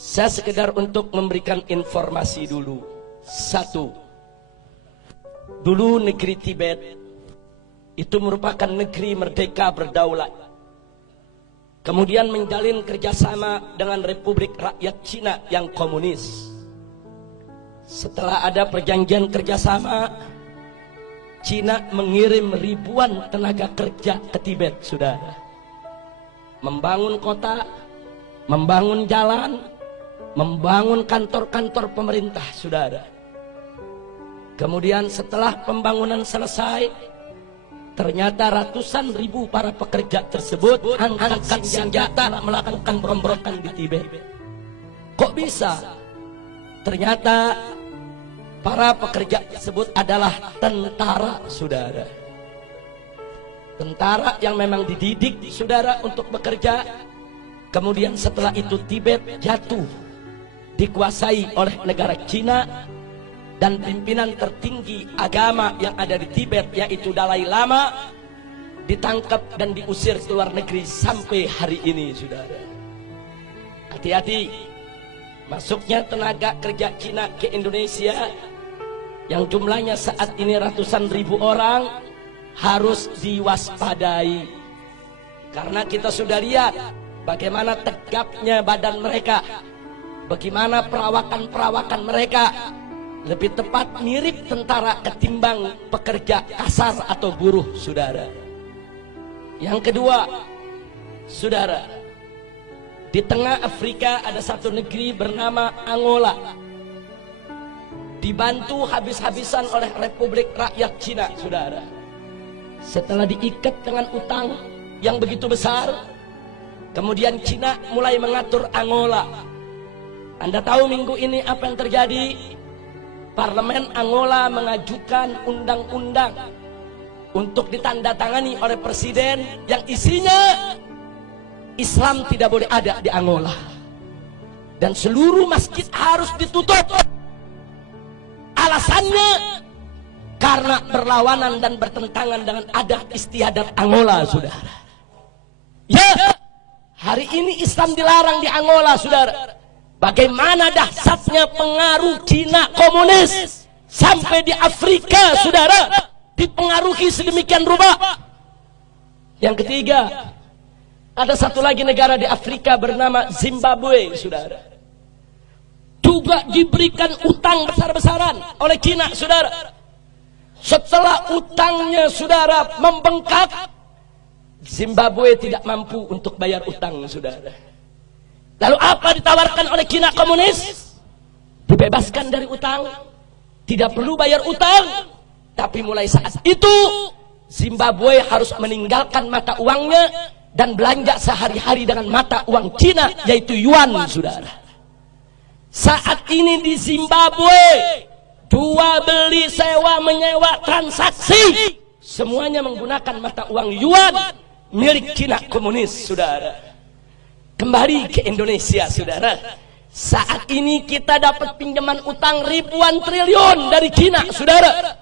Saya sekedar untuk memberikan informasi dulu. Satu, dulu negeri Tibet itu merupakan negeri merdeka berdaulat. Kemudian menjalin kerjasama dengan Republik Rakyat Cina yang komunis. Setelah ada perjanjian kerjasama, Cina mengirim ribuan tenaga kerja ke Tibet, saudara. Membangun kota, membangun jalan, membangun kantor-kantor pemerintah, saudara. Kemudian setelah pembangunan selesai, ternyata ratusan ribu para pekerja tersebut angkat senjata melakukan pemberontakan di Tibet. Kok bisa? Ternyata para pekerja tersebut adalah tentara, saudara. Tentara yang memang dididik, saudara, untuk bekerja. Kemudian setelah itu Tibet jatuh, dikuasai oleh negara Cina, dan pimpinan tertinggi agama yang ada di Tibet, yaitu Dalai Lama, ditangkap dan diusir ke luar negeri sampai hari ini, saudara. Hati-hati, masuknya tenaga kerja Cina ke Indonesia yang jumlahnya saat ini ratusan ribu orang harus diwaspadai, karena kita sudah lihat bagaimana tegapnya badan mereka, bagaimana perawakan mereka, lebih tepat mirip tentara ketimbang pekerja kasar atau buruh, saudara. Yang kedua, saudara, di tengah Afrika ada satu negeri bernama Angola, dibantu habis-habisan oleh Republik Rakyat Cina, saudara. Setelah diikat dengan utang yang begitu besar, kemudian Cina mulai mengatur Angola. Anda tahu minggu ini apa yang terjadi? Parlemen Angola mengajukan undang-undang untuk ditandatangani oleh presiden yang isinya Islam tidak boleh ada di Angola, dan seluruh masjid harus ditutup. Alasannya karena berlawanan dan bertentangan dengan adat istiadat Angola, saudara. Ya, hari ini Islam dilarang di Angola, saudara. Bagaimana dahsyatnya pengaruh Cina komunis sampai di Afrika, saudara, dipengaruhi sedemikian rupa. Yang ketiga, ada satu lagi negara di Afrika bernama Zimbabwe, saudara, juga diberikan utang besar-besaran oleh Cina, saudara. Setelah utangnya, saudara, membengkak, Zimbabwe tidak mampu untuk bayar utang, saudara. Lalu apa ditawarkan oleh Cina komunis? Dibebaskan dari utang, tidak perlu bayar utang. Tapi mulai saat itu Zimbabwe harus meninggalkan mata uangnya dan belanja sehari-hari dengan mata uang Cina, yaitu yuan, saudara. Saat ini di Zimbabwe, jual beli, sewa menyewa, transaksi, semuanya menggunakan mata uang yuan milik Cina komunis, saudara. Kembali ke Indonesia, saudara. Saat ini kita dapat pinjaman utang ribuan triliun dari Cina, saudara.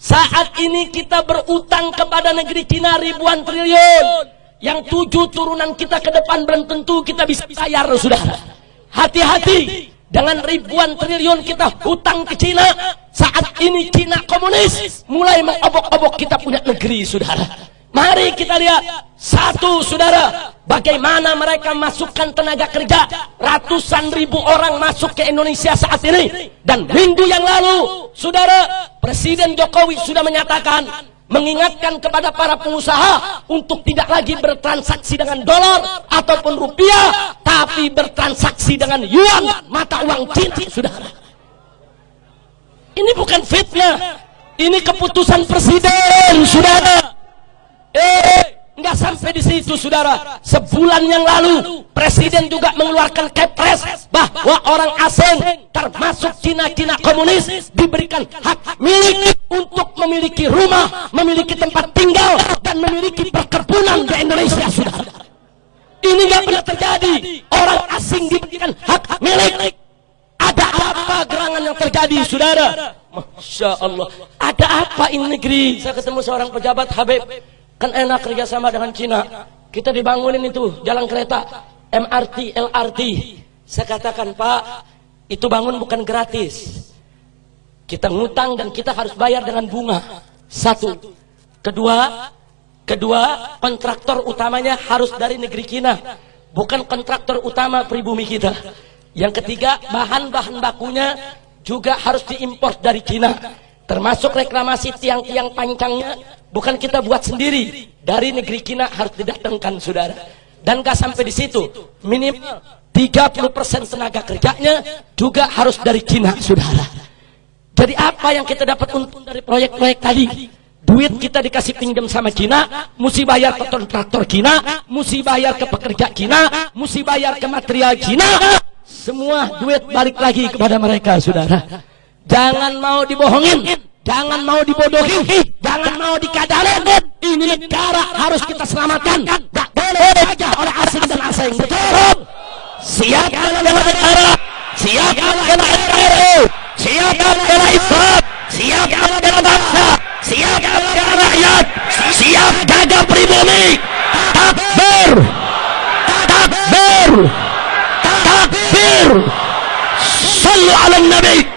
Saat ini kita berutang kepada negeri Cina ribuan triliun, yang 7 turunan kita ke depan belum tentu kita bisa bayar, saudara. Hati-hati dengan ribuan triliun kita hutang ke Cina. Saat ini Cina komunis mulai mengobok-obok kita punya negeri, saudara. Mari kita lihat satu, saudara, bagaimana mereka masukkan tenaga kerja. Ratusan ribu orang masuk ke Indonesia saat ini. Dan minggu yang lalu, saudara, Presiden Jokowi sudah menyatakan, mengingatkan kepada para pengusaha untuk tidak lagi bertransaksi dengan dolar ataupun rupiah, tapi bertransaksi dengan yuan, mata uang Cina, saudara. Ini bukan fitnah, ini keputusan presiden, saudara. Nggak sampai di situ, saudara. Sebulan yang lalu presiden juga mengeluarkan kepres bahwa orang asing termasuk Cina komunis diberikan hak milik untuk memiliki rumah, memiliki tempat tinggal, dan memiliki perkebunan di Indonesia, saudara. Ini nggak pernah terjadi. Orang asing diberikan hak milik. Ada apa gerangan yang terjadi, saudara? Masya Allah. Ada apa ini negeri? Saya ketemu seorang pejabat, Habib, kan enak kerjasama dengan Cina. Kita dibangunin itu jalan kereta, MRT, LRT. Saya katakan, Pak, itu bangun bukan gratis. Kita ngutang dan kita harus bayar dengan bunga. Satu. Kedua, kontraktor utamanya harus dari negeri Cina, bukan kontraktor utama pribumi kita. Yang ketiga, bahan-bahan bakunya juga harus diimpor dari Cina, termasuk reklamasi tiang-tiang pancangnya bukan kita buat sendiri, dari negeri Cina harus didatangkan, saudara. Dan gak sampai di situ, minimal 30% tenaga kerjanya juga harus dari Cina, saudara. Jadi apa yang kita dapat untung dari proyek-proyek tadi? Duit kita dikasih pinjam sama Cina, mesti bayar ke kontraktor Cina, mesti bayar ke pekerja Cina, mesti bayar ke material Cina. Semua duit balik lagi kepada mereka, saudara. Jangan mau dibohongin, jangan mau dibodohi, jangan mau dikadalin. Ini negara harus kita selamatkan. Gak boleh saja oleh asing dan asing. Betul? Siap bela negara, siap bela NKRI, siap bela Islam, siap bela bangsa, siap bela rakyat, siap jaga pribumi. Takbir, takbir, takbir. Sallu ala Nabi.